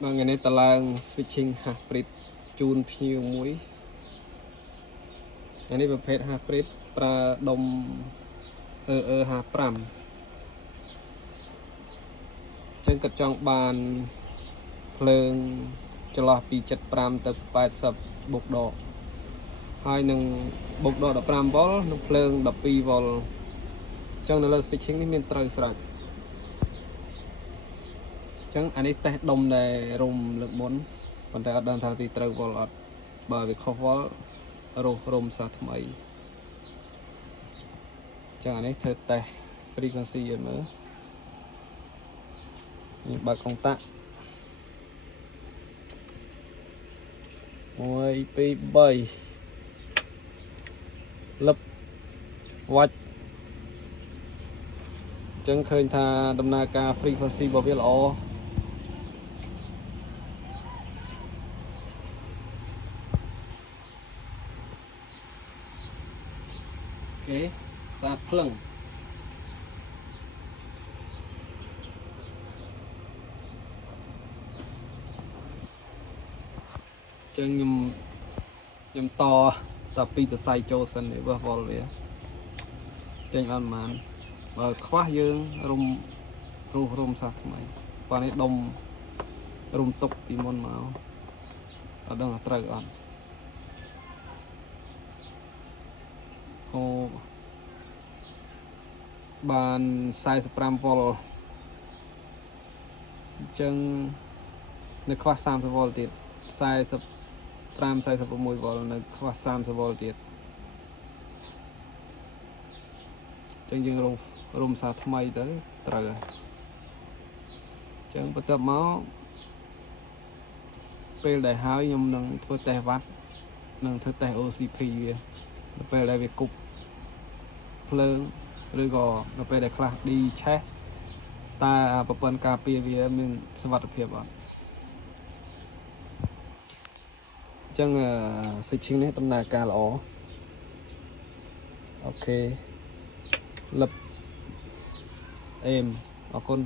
Mà ngày nay ta lang switching hybrid chun nhiều muối ngày nayประเภท hybrid ប្រើដុំ55ចឹងគាត់ចង់បានភ្លើងចន្លោះពី75ទៅ80បុកដកហើយនឹងបុកដក15វ៉ុលនិងភ្លើង12វ៉ុលចឹងនៅលើ switching នេះមានត្រូវស្រេចចឹងអានេះតេស្តដុំដែលរុំលើកមុនប៉ុន្តែអត់ដឹងថាទីត្រូវវ៉ុលអត់បើវាខុសវ៉ុលរុំសាថ្មីចឹងអានេះធ្វើតេស្ត frequency ឲ្យមើលនេះបើកកុងតាក់1 2 3លឹបវាច់ចឹងឃើញថាដំណើរការ frequency របស់វាល្អអូខេស្អាតភ្លឹងចឹងខ្ញុំតពីសរសៃចូលសិនវាវល់វាចេញអត់ប៉ុន្មានបើខ្វះយើងរុំសាថ្មីប៉ុន្តែដុំរុំទុកពីមុនមកអត់ដឹងថាត្រូវអត់អូបាន45វ៉ុលអញ្ចឹងនៅខ្វះ30វ៉ុលទៀត45 46វ៉ុលនៅខ្វះ30វ៉ុលទៀតអញ្ចឹងយើងរុំសាថ្មីទៅត្រូវហើយអញ្ចឹងបន្ទាប់មកពេលដែលហើយខ្ញុំនឹងធ្វើតេស្តវ៉ាត់និងធ្វើតេស្ត OCP វានៅពេលដែលវាគប់ភ្លើងឬក៏នៅពេលដែលខ្លះឌីឆេះតើប្រព័ន្ធការពារវាមានសុវត្ថិភាពអត់អញ្ចឹង switching នេះដំណើរការល្អអូខេលឹបអេមអរគុណ